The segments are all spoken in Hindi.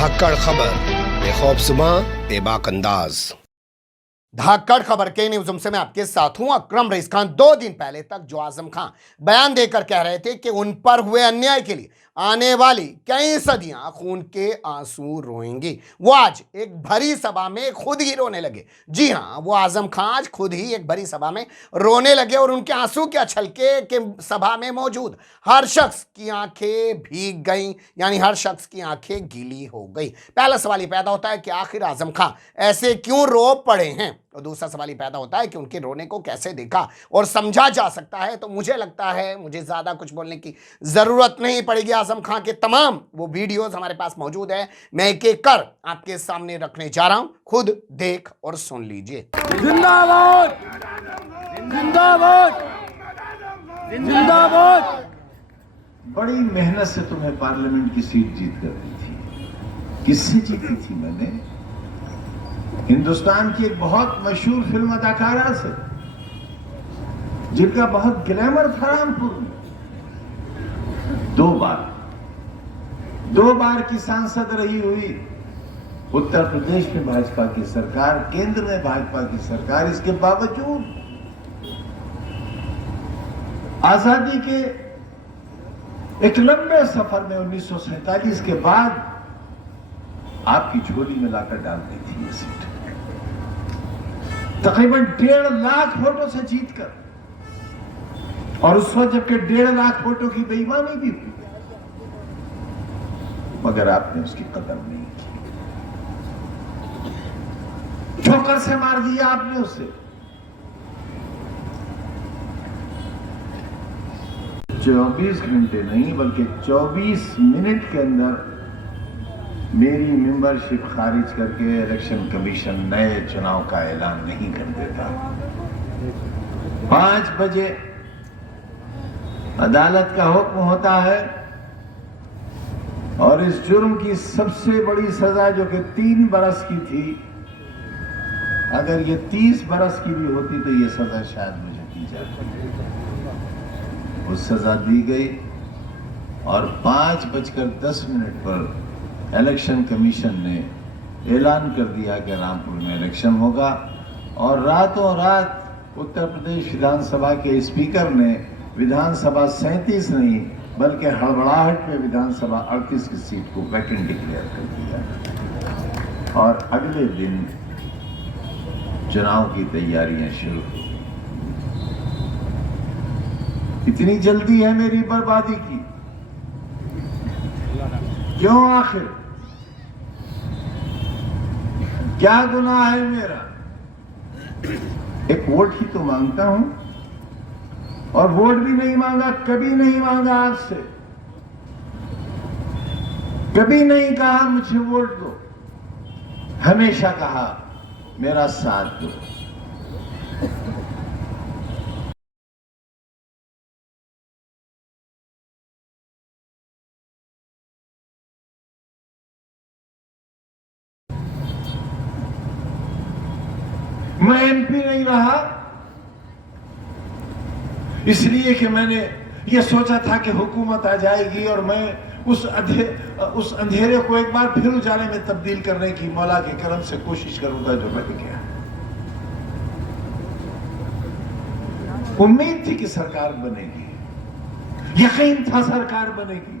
धाकड़ खबर बेखौफसुमा बेबाक अंदाज। धाकड़ खबर के न्यूज़ से मैं आपके साथ हूं अकरम रईस खान। 2 दिन पहले तक जो आजम खान बयान देकर कह रहे थे कि उन पर हुए अन्याय के लिए आने वाली कई सदियां खून के आंसू रोएंगी, वो आज एक भरी सभा में खुद ही रोने लगे। जी हां, वो आजम खान आज खुद ही एक भरी सभा में रोने लगे और उनके आंसू क्या छलके कि सभा में मौजूद हर शख्स की आंखें भीग गईं, यानी हर शख्स की आंखें गीली हो गई। पहला सवाल ये पैदा होता है कि आखिर आजम खान ऐसे क्यों रो पड़े हैं, और दूसरा सवाल ये पैदा होता है कि उनके रोने को कैसे देखा और समझा जा सकता है। तो मुझे लगता है मुझे ज्यादा कुछ बोलने की जरूरत नहीं पड़ेगी। आजम खान के तमाम वो वीडियोस हमारे पास मौजूद है, मैं एक एक कर आपके सामने रखने जा रहा हूं, खुद देख और सुन लीजिए। जिंदाबाद जिंदाबाद जिंदाबाद। बड़ी मेहनत से तुम्हें पार्लियामेंट की सीट जीत कर दी थी। किससे जीती थी मैंने? हिंदुस्तान की एक बहुत मशहूर फिल्म अदाकारा से, जिनका बहुत ग्लैमर था रामपुर में। 2 बार की सांसद रही हुई, उत्तर प्रदेश में भाजपा की सरकार, केंद्र में भाजपा की सरकार, इसके बावजूद आजादी के एक लंबे सफर में 1947 के बाद आपकी झोली में लाकर डाल दी थी ये सीट, तकरीबन 1.5 लाख वोटों से जीतकर। और उस वक्त जबकि 1.5 लाख वोटों की बेईमानी भी हुई, मगर आपने उसकी कदर नहीं की, ठोकर से मार दिया आपने उसे। 24 घंटे नहीं बल्कि 24 मिनट के अंदर मेरी मेंबरशिप खारिज करके इलेक्शन कमीशन नए चुनाव का ऐलान नहीं कर देता। 5 बजे अदालत का हुक्म होता है और इस जुर्म की सबसे बड़ी सजा जो कि 3 बरस की थी, अगर ये 30 बरस की भी होती तो ये सजा शायद मुझे दी जाती। वो सजा दी गई और 5:10 पर इलेक्शन कमीशन ने ऐलान कर दिया कि रामपुर में इलेक्शन होगा। और रातों रात उत्तर प्रदेश विधानसभा के स्पीकर ने विधानसभा 37 नहीं बल्कि हड़बड़ाहट में विधानसभा 38 की सीट को वैकेंट डिक्लेयर कर दिया। और अगले दिन चुनाव की तैयारियां शुरू हुई। इतनी जल्दी है मेरी बर्बादी की, क्यों? आखिर क्या गुनाह है मेरा? एक वोट ही तो मांगता हूं, और वोट भी नहीं मांगा, कभी नहीं मांगा आपसे, कभी नहीं कहा मुझे वोट दो, हमेशा कहा मेरा साथ दो। मैं एमपी नहीं रहा इसलिए कि मैंने ये सोचा था कि हुकूमत आ जाएगी और मैं उस अंधेरे को एक बार फिर उजाले में तब्दील करने की मौला के करम से कोशिश करूंगा, जो रह गया। उम्मीद थी कि सरकार बनेगी, यकीन था सरकार बनेगी,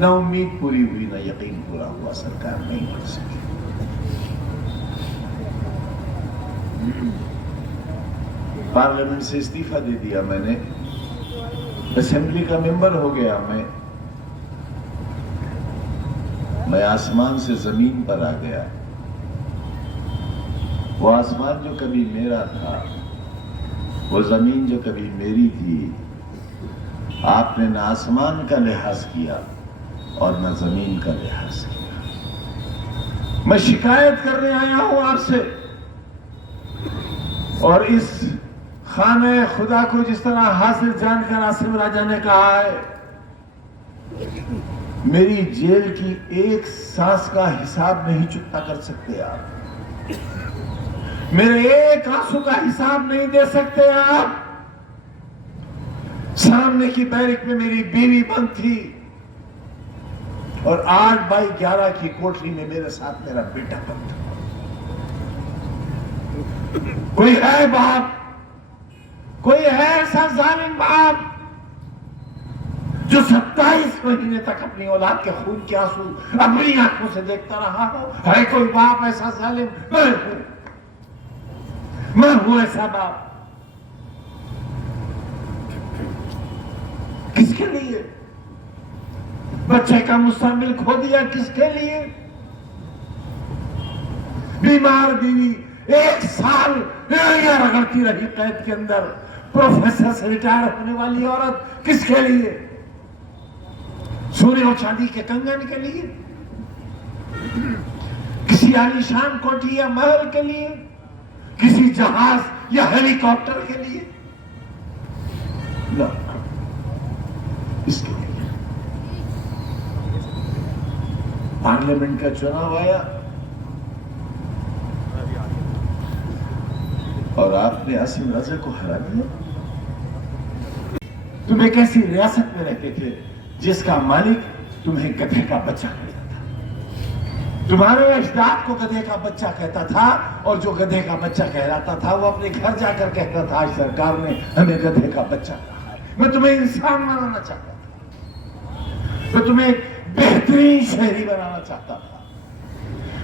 ना उम्मीद पूरी हुई ना यकीन पूरा हुआ, सरकार नहीं बन सकी। पार्लियामेंट से इस्तीफा दे दिया मैंने, असेंबली का मेंबर हो गया मैं आसमान से जमीन पर आ गया। वो आसमान जो कभी मेरा था, वो जमीन जो कभी मेरी थी, आपने न आसमान का लिहाज किया और न जमीन का लिहाज किया। मैं शिकायत करने आया हूं आपसे, और इस खाने खुदा को जिस तरह हासिल जानकर आसिम राजा ने कहा है, मेरी जेल की एक सांस का हिसाब नहीं चुकता कर सकते आप, मेरे एक आंसू का हिसाब नहीं दे सकते आप। सामने की बैरिक में मेरी बीवी बंद थी, और 8x11 की कोठरी में मेरे साथ मेरा बेटा बंद। कोई है बाप, कोई है ऐसा जालिम बाप जो 27 महीने तक अपनी औलाद के खून के आंसू अपनी आंखों से देखता रहा हो? है कोई बाप ऐसा जालिम? मैं हूं ऐसा बाप। किसके लिए बच्चे का मुस्तकबिल खो दिया? किसके लिए? बीमार बीवी 1 साल रगड़ती रही कैद के अंदर, प्रोफेसर से रिटायर होने वाली औरत, किसके लिए? सोने और चांदी के कंगन के लिए? किसी आलीशान कोठी या महल के लिए? किसी जहाज या हेलीकॉप्टर के लिए? न, इसके लिए। पार्लियामेंट का चुनाव आया और आपने असीम रजा को हरा दिया। तुम एक ऐसी रियासत में रहते थे जिसका मालिक तुम्हें गधे का बच्चा कहता था। तुम्हारे अजदाद को गधे का बच्चा कहता था, और जो गधे का बच्चा कहलाता था वो अपने घर जाकर कहता था, आज सरकार ने हमें गधे का बच्चा कहा है। मैं तुम्हें इंसान बनाना चाहता था, मैं तुम्हें बेहतरीन शहरी बनाना चाहता था,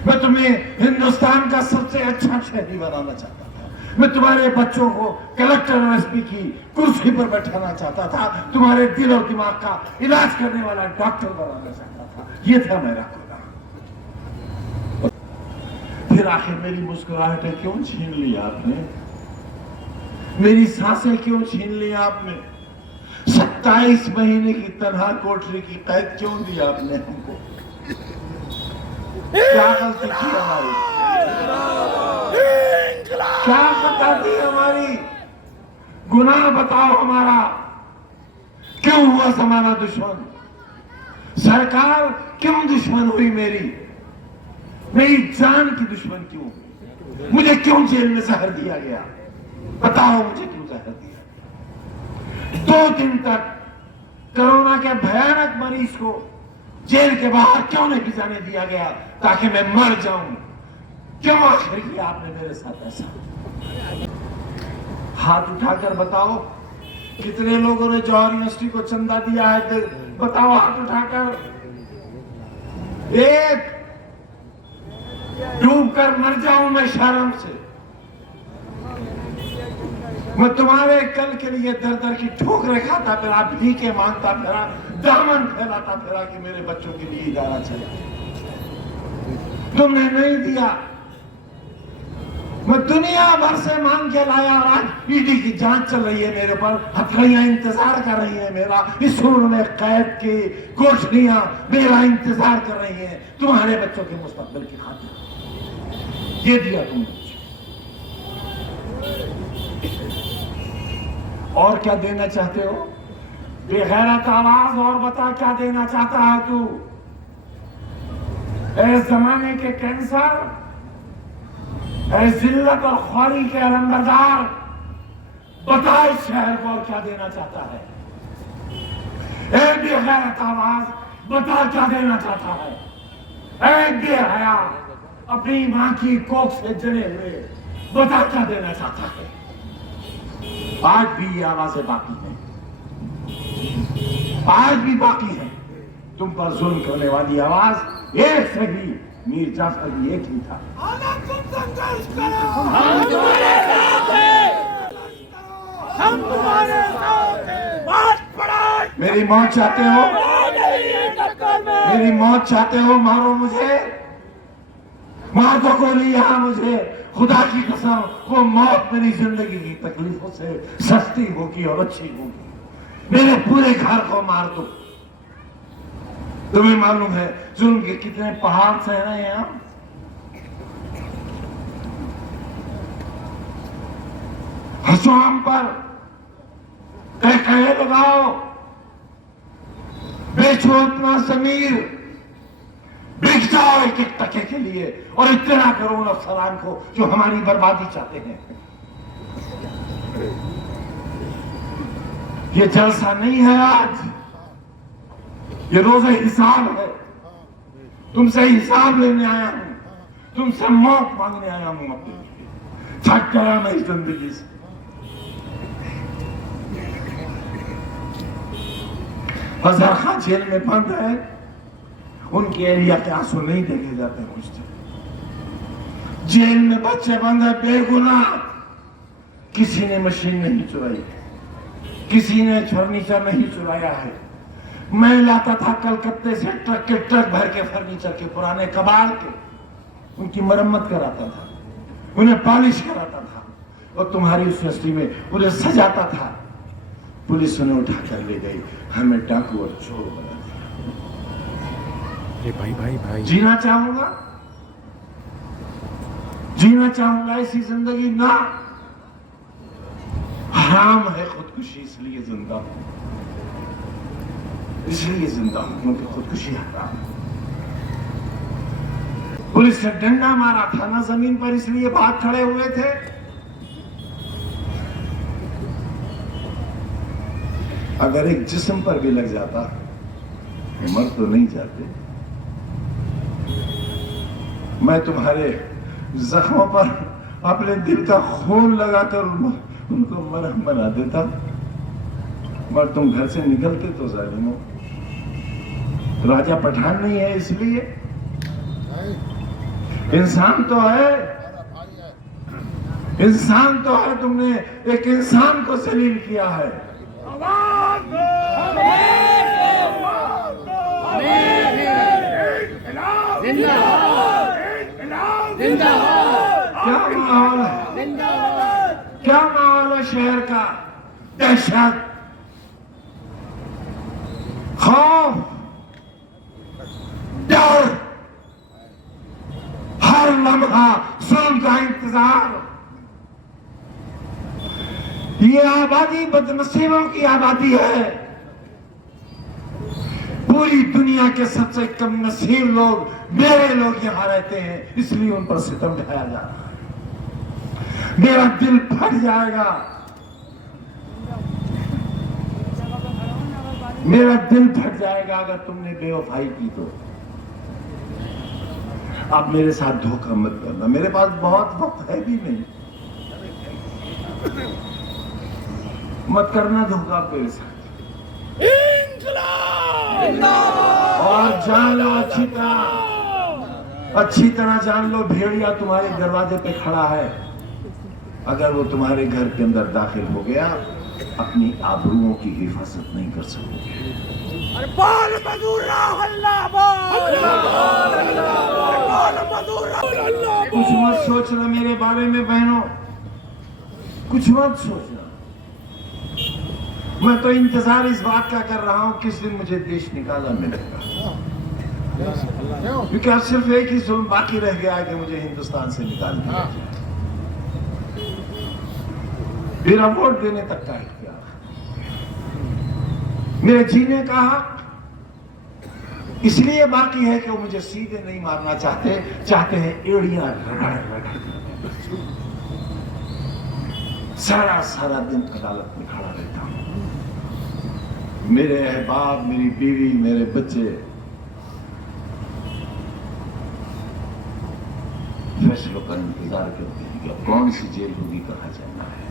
मैं तुम्हें हिंदुस्तान का सबसे अच्छा शहरी बनाना चाहता था, मैं तुम्हारे बच्चों को कलेक्टर और एसपी की कुर्सी पर बैठाना चाहता था, तुम्हारे दिल और दिमाग का इलाज करने वाला डॉक्टर बनाना चाहता था। ये था मेरा खुदा। फिर आखिर मेरी मुस्कुराहटें क्यों छीन ली आपने? मेरी सांसें क्यों छीन ली आपने? 27 महीने की तन्हा कोठरी की कैद क्यों दी आपने हमको? क्या गलती की हमारी? क्या खता थी हमारी? गुनाह बताओ हमारा। क्यों हुआ हमारा दुश्मन? सरकार क्यों दुश्मन हुई मेरी? मेरी जान की दुश्मन क्यों हुई? मुझे क्यों जेल में जहर दिया गया? बताओ मुझे क्यों जहर दिया? 2 दिन तक कोरोना के भयानक मरीज को जेल के बाहर क्यों नहीं जाने दिया गया ताकि मैं मर जाऊं? क्यों आखिर किया आपने मेरे साथ ऐसा? हाथ उठाकर बताओ कितने लोगों ने जौहर यूनिवर्सिटी को चंदा दिया है? बताओ हाथ उठाकर। एक डूब कर मर जाऊं मैं शर्म से। मैं तुम्हारे कल के लिए दर दर की ठोकरें खाता फिरा, भीखे मांगता फिरा, दामन फैलाता फिरा कि मेरे बच्चों के लिए इदारा चले। तुमने नहीं दिया। मैं दुनिया भर से मांग के लाया और आज ईडी की जांच चल रही है मेरे ऊपर, हथकड़ियां इंतजार कर रही हैं मेरा, इस उम्र में कैद की कोठरियां मेरा इंतजार कर रही हैं तुम्हारे बच्चों के मुस्तकबिल की खातिर। ये दिया तुमने। और क्या देना चाहते हो? बेगैरत आवाज और बता क्या देना चाहता है तू? इस जमाने के कैंसर, जिल्लत और ख्वारी के अलंबरदार, बता इस शहर को और क्या देना चाहता है? एक बेगैरत आवाज बता क्या देना चाहता है? एक बेहया अपनी मां की कोख से जले हुए बता क्या देना चाहता है? आज भी ये आवाजें बाकी हैं, आज भी बाकी है। तुम पर जुल्म करने वाली आवाज एक से ही मीर जाफर भी एक ही था। तुम संघर्ष करो, हम तुम्हारे साथ हैं, हम तुम्हारे साथ हैं। बात पड़ा। मेरी मौत चाहते हो? मेरी मौत चाहते हो? मारो मुझे, मार दो गोली यहां मुझे। खुदा की कसम वो मौत मेरी जिंदगी की तकलीफों से सस्ती होगी और अच्छी होगी। मेरे पूरे घर को मार दो। तुम्हें मालूम है जुल्म के कितने पहाड़ सह रहे हैं हम? हंसो हम पर, कहे लगाओ, बेचो अपना जमीर, बिक जाओ एक एक टके के लिए और इतना करो उन अफसरान को जो हमारी बर्बादी चाहते हैं। ये जलसा नहीं है आज, ये रोज़े हिसाब है। तुमसे हिसाब लेने आया हूं, तुमसे मौत मांगने आया हूं अपने लिए। थक गया मैं इस जिंदगी से। अजहर खान जेल में बंद है, उनके एरिया के आंसू नहीं देखे जाते मुझसे। जेल में बच्चे बंद है बेगुनाह, किसी ने मशीन नहीं चुराई, किसी ने फर्नीचर नहीं चुराया है। मैं लाता था कलकत्ते से ट्रक के ट्रक भर के फर्नीचर के पुराने कबाड़ के, उनकी मरम्मत कराता था, उन्हें पॉलिश कराता था और तुम्हारी उस फैक्ट्री में उन्हें सजाता था। पुलिस उन्हें उठाकर ले गई, हमें डाकू और चोर बना दिया। भाई जीना चाहूंगा, जीना चाहूंगा ऐसी जिंदगी ना। हराम है खुदकुशी, इसलिए जिंदा हूं, इसलिए जिंदा हूं क्योंकि खुदकुशी हराम है। पुलिस ने डंडा मारा था ना जमीन पर, इसलिए भाग खड़े हुए थे। अगर एक जिस्म पर भी लग जाता मर तो नहीं जाते। मैं तुम्हारे जख्मों पर अपने दिल का खून लगाकर उनको मरहम बना देता, मगर तुम घर से निकलते तो जालिमो। राजा पठान नहीं है इसलिए, इंसान तो है, इंसान तो है। तुमने एक इंसान को जलील किया है। क्या माहौल है, क्या माहौल है शहर का? दहशत, खौफ, डर, हर लम्हा शाम का इंतजार। ये आबादी बदनसीबों की आबादी है। पूरी दुनिया के सबसे कम नसीब लोग, मेरे लोग यहां रहते हैं, इसलिए उन पर सितम ढाया जा रहा है। मेरा दिल फट जाएगा, मेरा दिल फट जाएगा अगर तुमने बेवफाई की तो। आप मेरे साथ धोखा मत करना, मेरे पास बहुत वक्त है भी नहीं। मत करना धोखा मेरे साथ। और जान लो अच्छी तरह जान लो, भेड़िया तुम्हारे दरवाजे पे खड़ा है। अगर वो तुम्हारे घर के अंदर दाखिल हो गया, अपनी आबरूओं की हिफाजत नहीं कर सकोगे। कुछ मत सोचना मेरे बारे में बहनों, कुछ मत सोचना। मैं तो इंतजार इस बात का कर रहा हूं किस दिन मुझे देश निकाला मिलेगा, क्योंकि अब सिर्फ एक ही जुल्म बाकी रह गया है कि मुझे हिंदुस्तान से निकाल दिया जाए। मेरा वोट देने तक का इख्तियार, मेरे जीने का हक इसलिए बाकी है कि वो मुझे सीधे नहीं मारना चाहते, चाहते हैं एड़ियां रगड़ रगड़। सारा सारा दिन अदालत में खड़ा रहता हूं। मेरे अहबाब, मेरी बीवी, मेरे बच्चे फैसलों का इंतजार करते हैं कि कौन सी जेल होगी, कहां जाना है।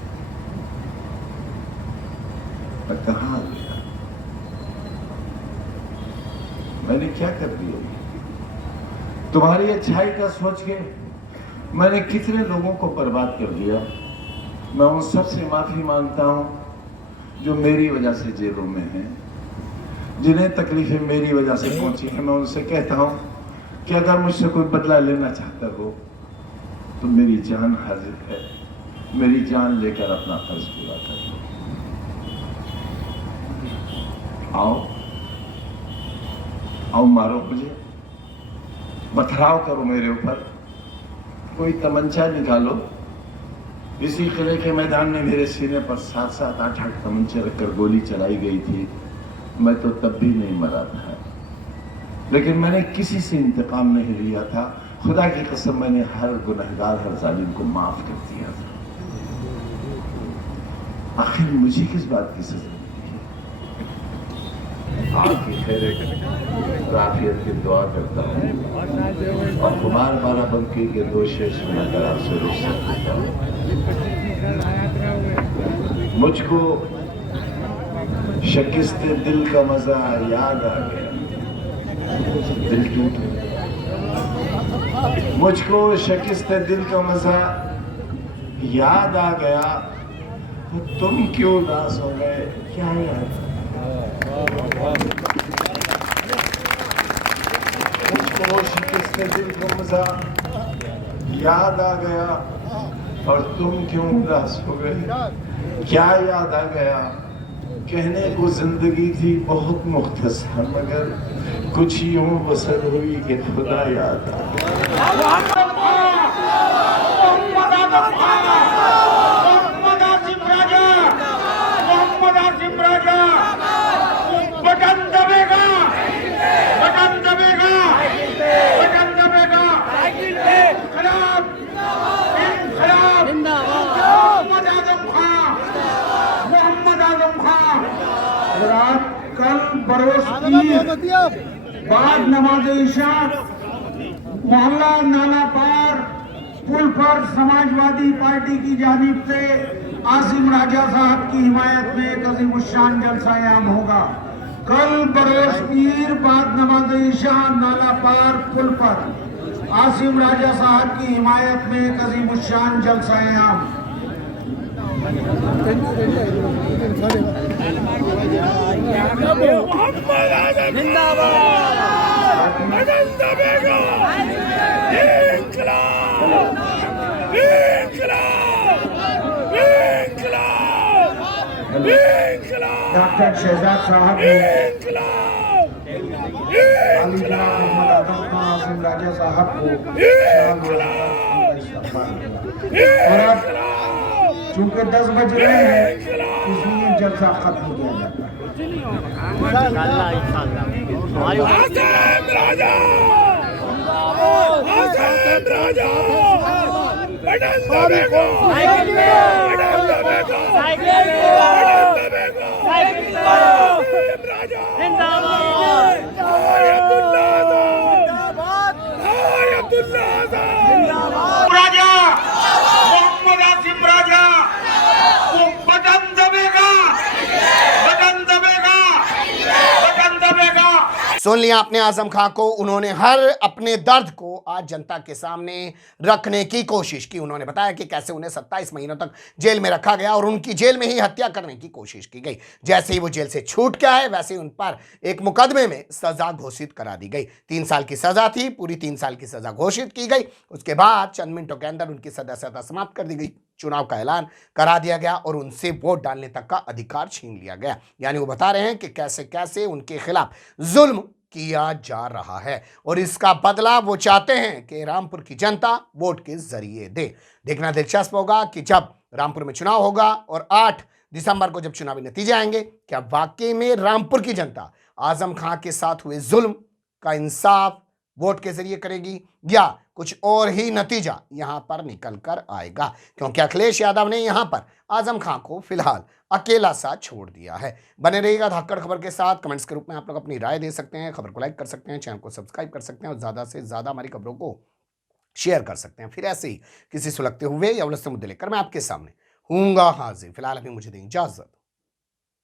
मैं कहां आ गया, मैंने क्या कर दिया? तुम्हारी अच्छाई का सोच के मैंने कितने लोगों को बर्बाद कर दिया। मैं उन सब से माफी मांगता हूं जो मेरी वजह से जेलों में हैं, जिन्हें तकलीफें मेरी वजह से पहुंची हैं। मैं उनसे कहता हूं कि अगर मुझसे कोई बदला लेना चाहता हो तो मेरी जान हाजिर है, मेरी जान लेकर अपना फर्ज पूरा कर लो। आओ आओ, मारो मुझे, पथराव करो मेरे ऊपर, कोई तमंचा निकालो। इसी किले के मैदान में मेरे सीने पर 7-7, 8-8 तमंचे रखकर गोली चलाई गई थी। मैं तो तब भी नहीं मरा था, लेकिन मैंने किसी से इंतकाम नहीं लिया था। खुदा की कसम, मैंने हर गुनहगार, हर जालिम को माफ कर दिया था। आखिर मुझे किस बात की सजा? आपकी खैर आफियत की दुआ करता हूँ और कुमार बाराबंकी के 2 शेर सुनाकर आपसे रुखसत करता हूँ। मुझको शिकस्ते दिल का मजा याद आ गया, दिल टूट गया। मुझको शिकस्ते दिल का मजा याद आ गया, तो तुम क्यों उदास हो गए, क्या याद? मुझको शिकस्ते दिल का मजा याद आ गया और तुम क्यों उदास हो गए, क्या याद आ गया? कहने को जिंदगी थी बहुत मुख्तसर, मगर कुछ यूं बसर हुई कि खुदा याद आ कल बरोस बाद नमाज इशा मोहल्ला नाला पार पुल पर समाजवादी पार्टी की जानिब से आसिम राजा साहब की हिमायत में एक अज़ीमुश्शान जलसा-ए-आम होगा। कल बरोस पीर बाद नमाज इशा नाला पार पुल पर आसिम राजा साहब की हिमायत में एक अज़ीमुश्शान जलसा-ए-आम। डॉक्टर शहजाद साहब ने अली जनाब मोहम्मद आजम खान आसिम राजा साहब को और अब चूंकि 10 बज रहे हैं इसलिए जलसा खत्म किया जाता सुन लिया आपने आजम खां को। उन्होंने हर अपने दर्द को आज जनता के सामने रखने की कोशिश की। उन्होंने बताया कि कैसे उन्हें 27 महीनों तक जेल में रखा गया और उनकी जेल में ही हत्या करने की कोशिश की गई। जैसे ही वो जेल से छूट के आए वैसे ही उन पर एक मुकदमे में सजा घोषित करा दी गई। 3 साल की सजा थी, पूरी 3 साल की सजा घोषित की गई। उसके बाद चंद मिनटों के अंदर उनकी सदस्यता समाप्त कर दी गई, चुनाव का ऐलान करा दिया गया और उनसे वोट डालने तक का अधिकार छीन लिया गया। यानी वो बता रहे हैं कि कैसे कैसे उनके खिलाफ जुल्म किया जा रहा है और इसका बदला वो चाहते हैं कि रामपुर की जनता वोट के जरिए दे। देखना दिलचस्प होगा कि जब रामपुर में चुनाव होगा और 8 दिसंबर को जब चुनावी नतीजे आएंगे, क्या वाकई में रामपुर की जनता आजम खां के साथ हुए जुल्म का इंसाफ वोट के जरिए करेगी या कुछ और ही नतीजा यहां पर निकल कर आएगा। क्योंकि अखिलेश यादव ने यहां पर आजम खां को फिलहाल अकेला सा छोड़ दिया है। बने रहिएगा धाकड़ खबर के साथ। कमेंट्स के रूप में आप लोग अपनी राय दे सकते हैं, खबर को लाइक कर सकते हैं, चैनल को सब्सक्राइब कर सकते हैं और ज़्यादा से ज़्यादा हमारी खबरों को शेयर कर सकते हैं। फिर ऐसे ही किसी सुलगते हुए या उलझते मुद्दे लेकर मैं आपके सामने हूँगा हाजिर। फिलहाल अभी मुझे दें इजाज़त।